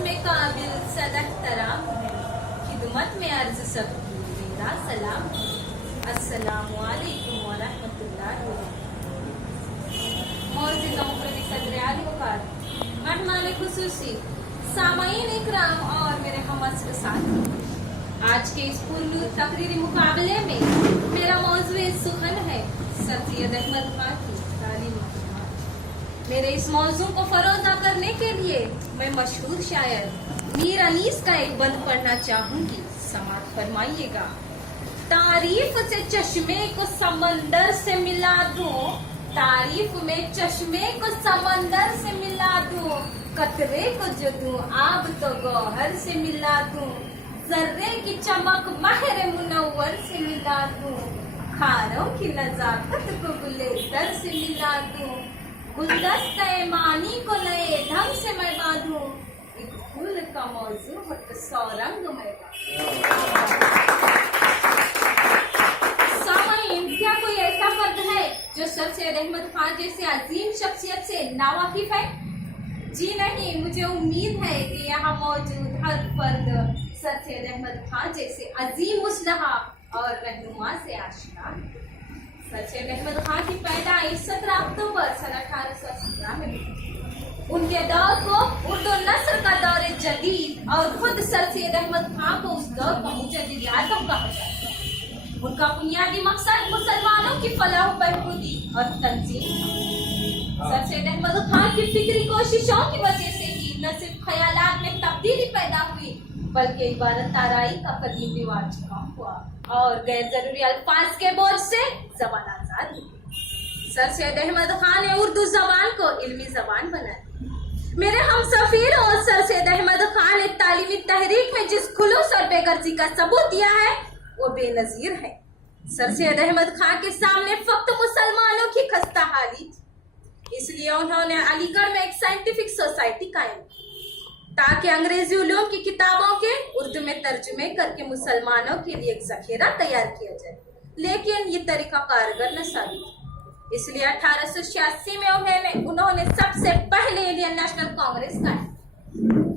में काबिल सदहतराम है, खिदमत में अर्ज सबकी मेरा सलाम है। अस्सलामु अलैकुम व रहमतुल्लाहि व बरकातुहू। मौजूदा मुकर्रम सदर आली वक़ात, मेहमान खुसूसी, सामाईन इकराम और मेरे हमअस्र साथी, आज के इस पुरनूर तकरीरी मुकाबले में मेरा मौज़ूए सुखन है सर सैयद अहमद खां की तालीम। मेरे इस मौजू को फरोजा करने के लिए मैं मशहूर शायर मीर अनीस का एक बंद पढ़ना चाहूंगी, समाअत फरमाइएगा। तारीफ से चश्मे को समंदर से मिला दूं, तारीफ में चश्मे को समंदर से मिला दूं, कतरे को जो दूं आब तो गौहर से मिला दूं, जर्रे की चमक महर मुनव्वर से मिला दूं, खारों की नजाकत को गुलेस्तर से मिला दूं, गुलदस्ते मानी को नए ढंग से मैं बांधूं, एक फूल का मौजू हो तो सौ रंग में सामाईन, क्या कोई ऐसा फर्द है जो सर सैयद अहमद खां जैसे अजीम शख्सियत से नावाकिफ है? जी नहीं, मुझे उम्मीद है कि यहाँ मौजूद हर फर्द सर सैयद अहमद खां जैसे अजीम मुस्लहा और रहनुमा से आशना है। सर सैयद अहमद खां की पैदाइश 17 अक्टूबर सन 1817 में हुई। उनके दौर को उर्दू नस्र का दौर जदीद और खुद सर सैयद अहमद खां को उस दौर का मुजद्दिद आज़म कहा जाता है। उनका बुनियादी मकसद मुसलमानों की फलाह बहबूदी और तंजीम। सर सैयद अहमद खां की फिक्री कोशिशों की वजह से ही न सिर्फ ख्यालात में तब्दीली पैदा हुई, बल्कि इबारत ताराई का कदीम रिवाज कम हुआ और गैर जरूरी अल्फाज के बोझ से जबान आजाद हुई। सर सैयद अहमद खां ने उर्दू जबान को इल्मी जबान बनाया। मेरे हम सफीर और सर सैयद अहमद खां ने तालीमी तहरीक में जिस खुलूस और बेगर्जी का सबूत दिया है वो बेनजीर है। सर सैयद अहमद खां के सामने फक्त मुसलमानों की खस्ता हाली थी, इसलिए उन्होंने अलीगढ़ में एक साइंटिफिक सोसाइटी कायम की ताकि अंग्रेजी उलूम की किताबों के उर्दू में तर्जुमे करके मुसलमानों के लिए एक जखीरा तैयार किया जाए, लेकिन ये तरीका कारगर न साबित। इसलिए 1886 में उन्होंने सबसे पहले इंडियन नेशनल कांग्रेस कायम,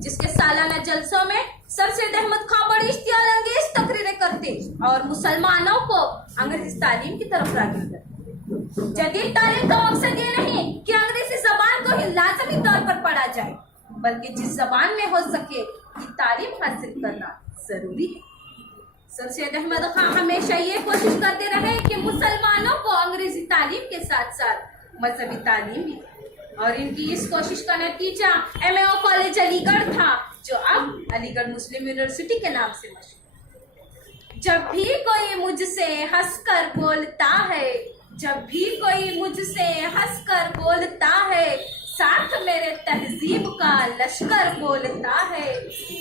जिसके सालाना जलसों में सर सैयद अहमद खां बड़ी इश्तियाल अंगेज तकरीरें करते और मुसलमानों को अंग्रेजी तालीम की तरफ राग़िब करते। जदीद तालीम का मकसद ये नहीं कि अंग्रेजी जबान को ही लाजमी तौर पर पढ़ा जाए, बल्कि जिस जबान में हो सके कि तालीम हासिल करना जरूरी है। सर सैयद अहमद खां हमेशा ये कोशिश करते रहे कि मुसलमानों को अंग्रेजी तालीम के साथ साथ मजहबी तालीम भी, और इनकी इस कोशिश का नतीजा MAO कॉलेज अलीगढ़ था, जो अब अलीगढ़ मुस्लिम यूनिवर्सिटी के नाम से मशहूर। जब भी कोई मुझसे हंसकर बोलता है, जब भी कोई मुझसे हंसकर बोलता है, साथ मेरे तहजीब का लश्कर बोलता है,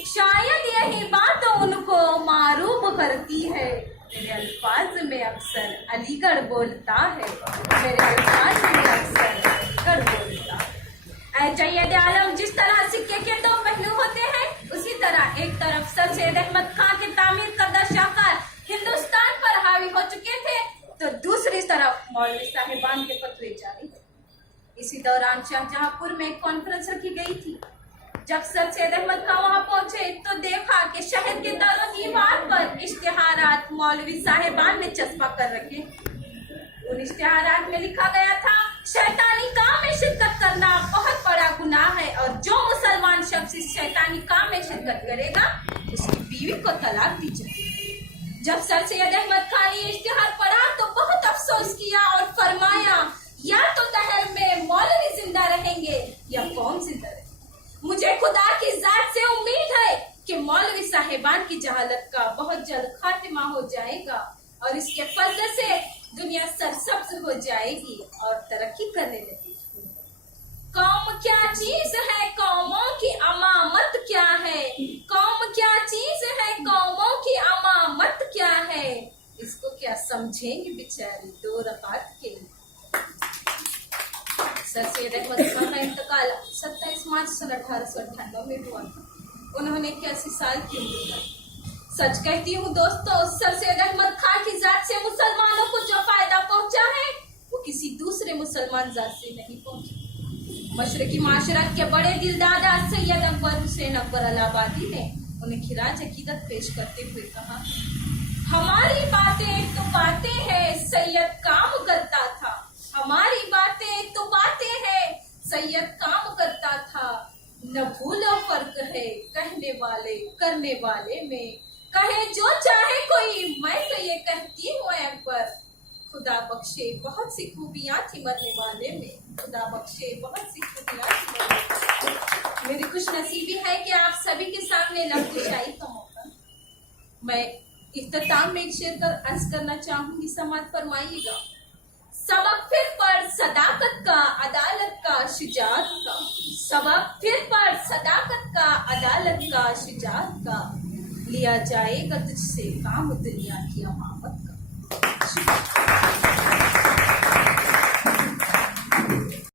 शायद यही बात उनको मारूफ करती है, मेरे अल्फाज में अक्सर अलीगढ़ बोलता है, मेरे अल्फाज में अक्सर अलीगढ़ बोलता है। ऐ जय्यद आलम, जिस तरह सिक्के के दो पहलू होते हैं, उसी तरह एक तरफ सर सैयद अहमद खां के तामीर करदा शाहकार हिंदुस्तान पर हावी हो चुके थे, तो दूसरी तरफ मौलवी साहिबान के फतवे जारी थे। इसी दौरान शाहजहांपुर में एक कॉन्फ्रेंस रखी गई थी। जब सर सैयद अहमद खां वहां पहुंचे तो देखा कि शहर के दारों दीवार पर इश्तिहारात मौलवी साहिबान ने चस्पा कर रखे। उन इश्तिहारात में लिखा गया था, शैतानी काम में शिरकत करना बहुत बड़ा गुनाह है और जो मुसलमान शख्स इस शैतानी काम में शिरकत करेगा उसकी बीवी को तलाक दी जाएगी। जब सर सैयद अहमद खां ने इश्तिहार पढ़ा तो बहुत अफसोस किया और फरमाया, या तो दहर में मौलवी जिंदा रहेंगे या कौम जिंदा रहेगी। मुझे खुदा की जात से उम्मीद है कि मौलवी साहिबान की जहालत का बहुत जल्द खात्मा हो जाएगा और इसके फजल से दुनिया सरसब्ज हो जाएगी और तरक्की करने लगेगी। कौम क्या चीज है, कौमों की अमामत क्या है, कौम क्या चीज है, कौमों की अमामत क्या है, इसको क्या समझेंगे बेचारी दो रकात के लिए। सर सैयद अहमद खां का इंतकाल 27 मार्च सन 1898 में हुआ था। उन्होंने 81 साल की उम्र थी। सच कहती हूँ दोस्तों, सर सैयद अहमद खां की जात से मुसलमानों को जो फायदा पहुंचा है वो किसी दूसरे मुसलमान जात से नहीं पहुंचा। मशरकी माशरत के बड़े दिलदादा सैयद अकबर हुसैन अकबर इलाहाबादी ने उन्हें खिराज अकीदत पेश करते हुए कहा, हमारी बातें तो बातें हैं, सैयद काम करता था। हमारी बातें तो बातें हैं, सैयद काम करता था। न भूलो फर्क है कहने वाले करने वाले में, कहे जो चाहे कोई, मैं तो ये कहती हूँ अकबर, खुदा बख्शे बहुत सी खूबियाँ थी मरने वाले में, खुदा बख्शे बहुत सी खूबियाँ थी मरने वाले में। मेरी खुश नसीबी है कि आप सभी के सामने लफ्ज़शाई का मौका। मैं इख्तिताम में एक शेर कर अर्ज करना चाहूंगी, समात फरमाइएगा। सबक फिर पढ़ सदाकत का, अदालत का, शुजाअत का। सबक फिर पढ़ सदाकत का, अदालत का, शुजाअत का। लिया जाएगा तुझसे काम दुनिया की अमामत का।